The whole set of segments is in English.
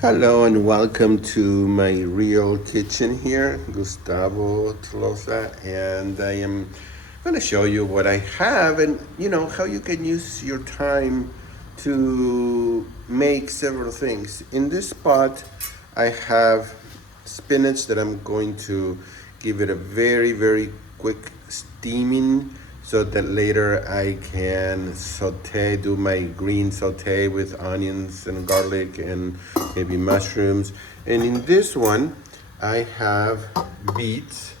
Hello and welcome to my real kitchen here, Gustavo Tolosa, and I am going to show you what I have and how you can use your time to make several things. In this pot, I have spinach that I'm going to give it a very quick steaming so that later I can do my green saute with onions and garlic and maybe mushrooms. And in this one, I have beets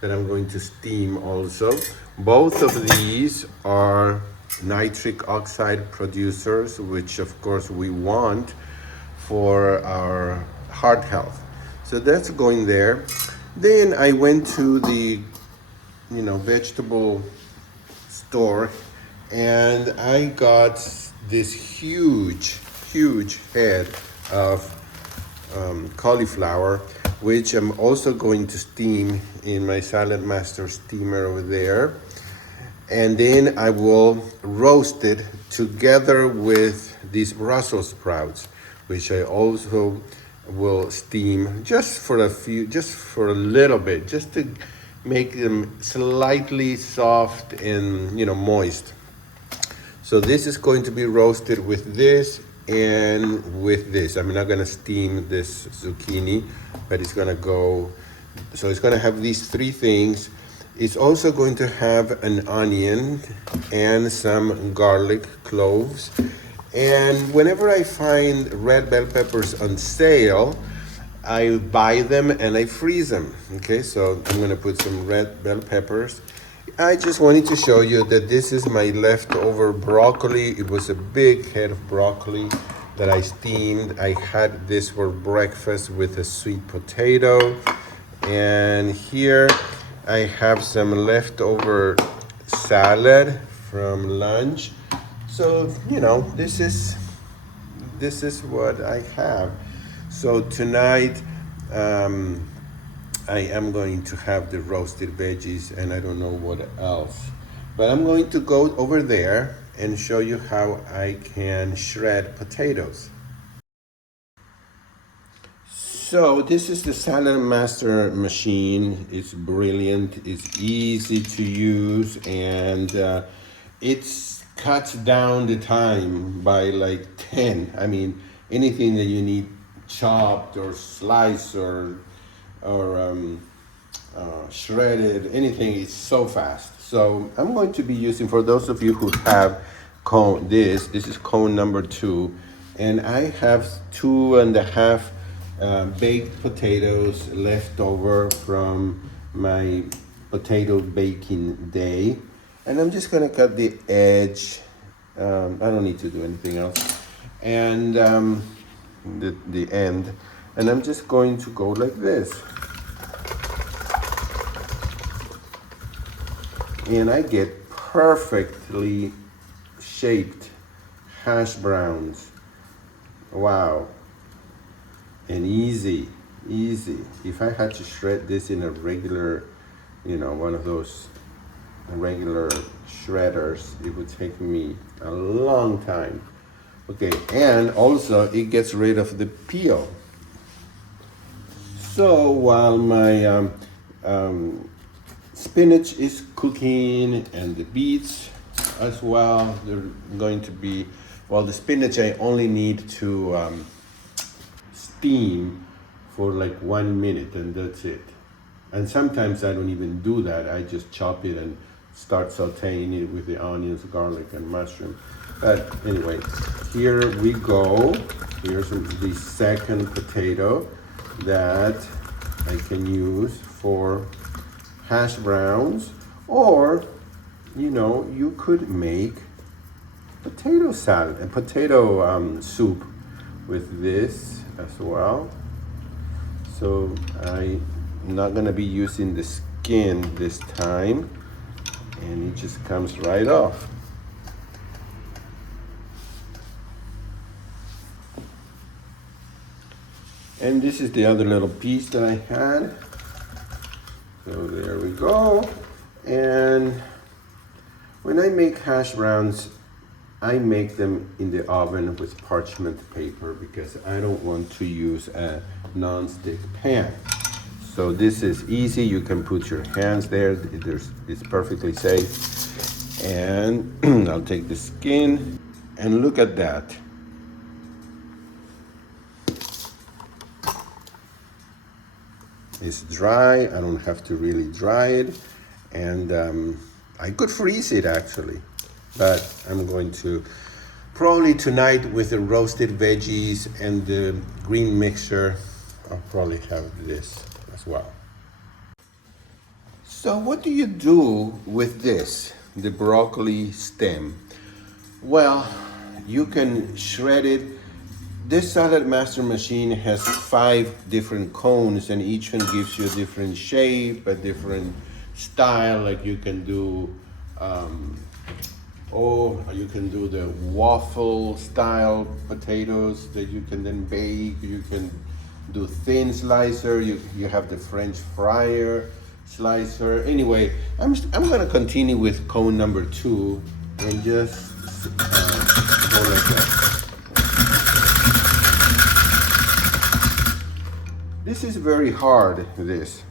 that I'm going to steam also. Both of these are nitric oxide producers, which of course we want for our heart health. So that's going there. Then I went to the vegetable store and I got this huge head of cauliflower, which I'm also going to steam in my Salad Master steamer over there. And then I will roast it together with these Brussels sprouts, which I also will steam just for a little bit, just to make them slightly soft and moist. So this is going to be roasted with this and with this. I'm not gonna steam this zucchini, but it's gonna go, so it's gonna have these three things. It's also going to have an onion and some garlic cloves. And whenever I find red bell peppers on sale, I buy them and I freeze them. Okay, so I'm gonna put some red bell peppers. I just wanted to show you that this is my leftover broccoli. It was a big head of broccoli that I steamed. I had this for breakfast with a sweet potato. And here I have some leftover salad from lunch. So, this is what I have. So tonight, I am going to have the roasted veggies and I don't know what else. But I'm going to go over there and show you how I can shred potatoes. So this is the Salad Master machine. It's brilliant, it's easy to use, and it cuts down the time by like 10. I mean, anything that you need chopped or sliced or shredded, anything is so fast. So I'm going to be using, for those of you who have cone, this is cone number 2, and I have 2.5 baked potatoes left over from my potato baking day, and I'm just gonna cut the edge. I don't need to do anything else, and the end, and I'm just going to go like this. And I get perfectly shaped hash browns. Wow. And easy. If I had to shred this in a regular, one of those regular shredders, it would take me a long time. Okay, and also it gets rid of the peel. So while my spinach is cooking and the beets as well, they're going to be, well, the spinach I only need to steam for like 1 minute and that's it. And sometimes I don't even do that. I just chop it and start sauteing it with the onions, garlic, and mushroom. But anyway, here we go. Here's the second potato that I can use for hash browns, or you could make potato salad and potato soup with this as well. So I'm not gonna be using the skin this time, and it just comes right off. And this is the other little piece that I had. So there we go. And when I make hash browns, I make them in the oven with parchment paper because I don't want to use a non-stick pan. So this is easy. You can put your hands there. It's perfectly safe. And I'll take the skin and look at that. It's dry. I don't have to really dry it. And I could freeze it actually, but I'm going to probably tonight with the roasted veggies and the green mixture, I'll probably have this as well. So what do you do with this, the broccoli stem? Well, you can shred it. This Salad Master machine has 5 different cones, and each one gives you a different shape, a different style. Like you can do, you can do the waffle style potatoes that you can then bake. You can do thin slicer. You have the French fryer slicer. Anyway, I'm gonna continue with cone number 2 and just go like that. This is very hard, this.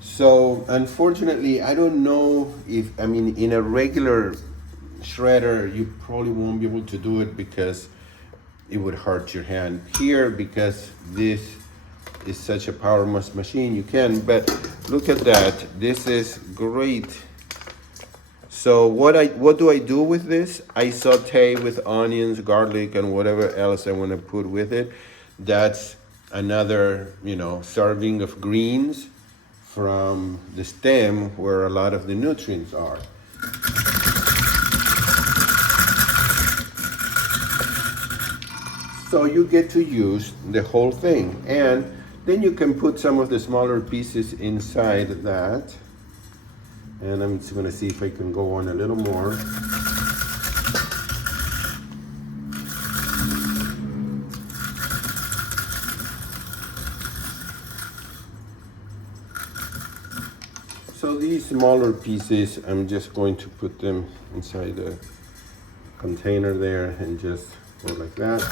So unfortunately, I don't know if, in a regular shredder, you probably won't be able to do it because it would hurt your hand. Here, because this is such a power machine, you can, but look at that. This is great. So what do I do with this? I saute with onions, garlic, and whatever else I want to put with it. That's another, serving of greens from the stem where a lot of the nutrients are. So you get to use the whole thing, and then you can put some of the smaller pieces inside that. And I'm just gonna see if I can go on a little more. So these smaller pieces, I'm just going to put them inside the container there and just go like that.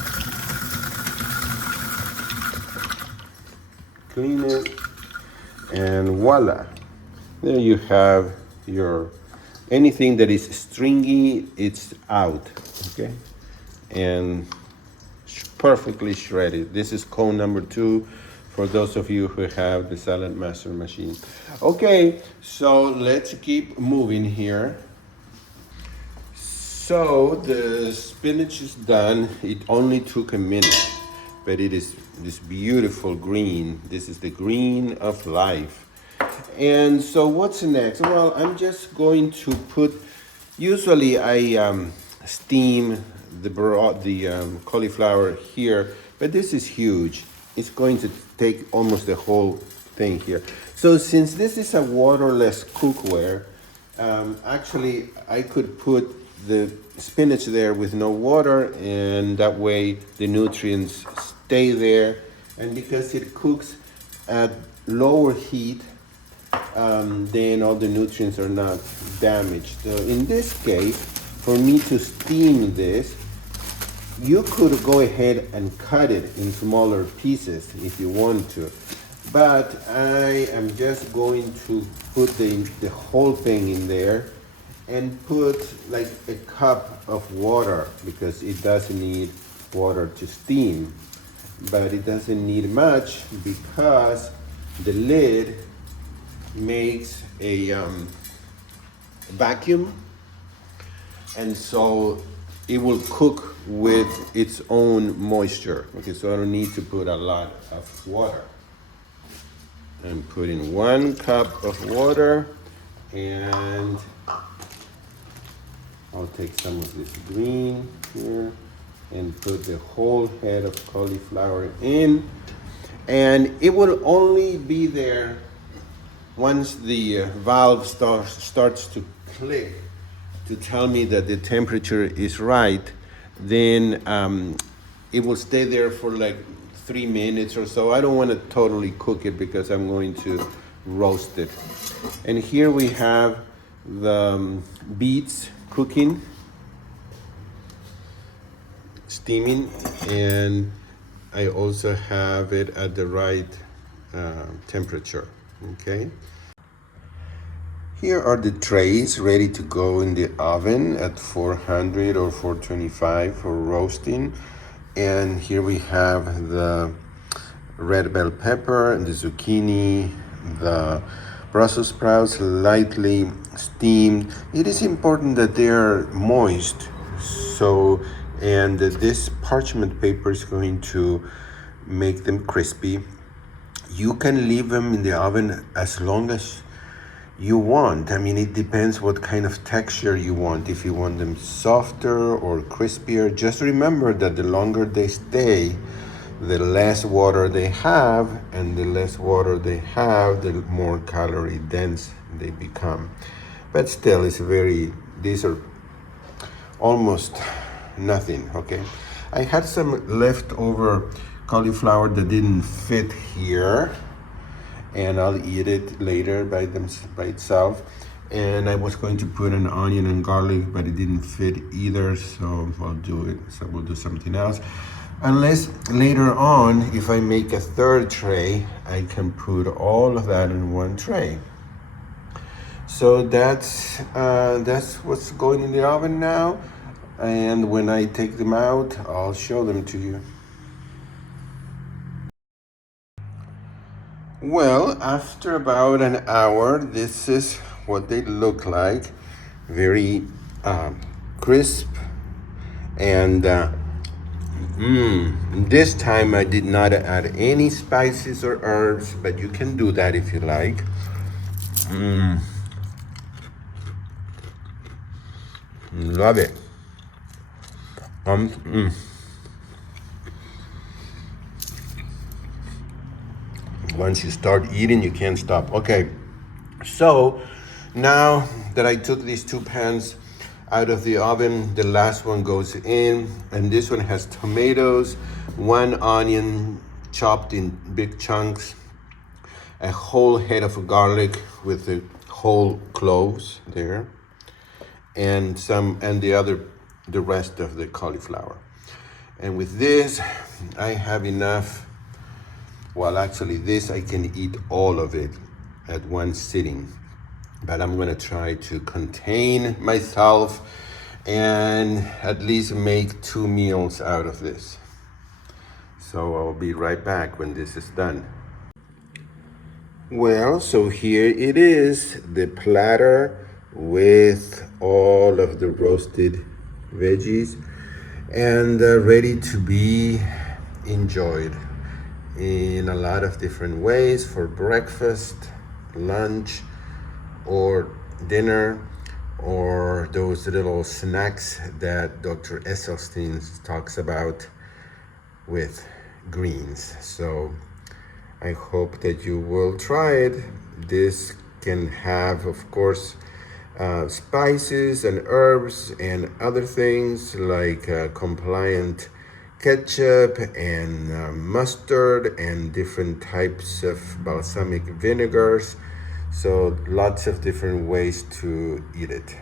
Clean it, and voila. There you have your, anything that is stringy, it's out, okay? And perfectly shredded. This is cone number 2 for those of you who have the Salad Master machine. Okay, so let's keep moving here. So the spinach is done. It only took a minute, but it is this beautiful green. This is the green of life. And so what's next? Well, I'm just going to put, usually I steam the cauliflower here, but this is huge. It's going to take almost the whole thing here. So since this is a waterless cookware, actually I could put the spinach there with no water, and that way the nutrients stay there. And because it cooks at lower heat, then all the nutrients are not damaged. So in this case, for me to steam this, you could go ahead and cut it in smaller pieces if you want to. But I am just going to put the whole thing in there and put like a cup of water, because it doesn't need water to steam. But it doesn't need much because the lid makes a vacuum, and so it will cook with its own moisture. Okay, so I don't need to put a lot of water. I'm putting 1 cup of water, and I'll take some of this green here and put the whole head of cauliflower in, and it will only be there once the valve starts to click to tell me that the temperature is right. Then it will stay there for like 3 minutes or so. I don't want to totally cook it because I'm going to roast it. And here we have the beets cooking. steaming, and I also have it at the right temperature. Okay. Here are the trays ready to go in the oven at 400 or 425 for roasting. And here we have the red bell pepper and the zucchini, the Brussels sprouts lightly steamed. It is important that they are moist. So, and this parchment paper is going to make them crispy. You can leave them in the oven as long as you want. I mean, it depends what kind of texture you want. If you want them softer or crispier, just remember that the longer they stay, the less water they have, and the less water they have, the more calorie dense they become. But still, these are almost nothing, okay? I had some leftover cauliflower that didn't fit here, and I'll eat it later by itself. And I was going to put an onion and garlic, but it didn't fit either, so I'll do it. So we'll do something else. Unless later on, if I make a third tray, I can put all of that in one tray. So that's what's going in the oven now. And when I take them out, I'll show them to you. Well, after about an hour, this is what they look like. Very crisp. And this time I did not add any spices or herbs, but you can do that if you like. Love it. Once you start eating, you can't stop. Okay, so now that I took these two pans out of the oven, the last one goes in, and this one has tomatoes, one onion chopped in big chunks, a whole head of garlic with the whole cloves there, and the rest of the cauliflower. And with this, I have enough. Well, actually, this I can eat all of it at one sitting, but I'm gonna try to contain myself and at least make 2 meals out of this. So I'll be right back when this is done. Well, so here it is, the platter with all of the roasted veggies and ready to be enjoyed in a lot of different ways for breakfast, lunch, or dinner, or those little snacks that Dr. Esselstyn talks about with greens. So I hope that you will try it. This can have, of course, spices and herbs and other things like compliant ketchup and mustard and different types of balsamic vinegars. So lots of different ways to eat it.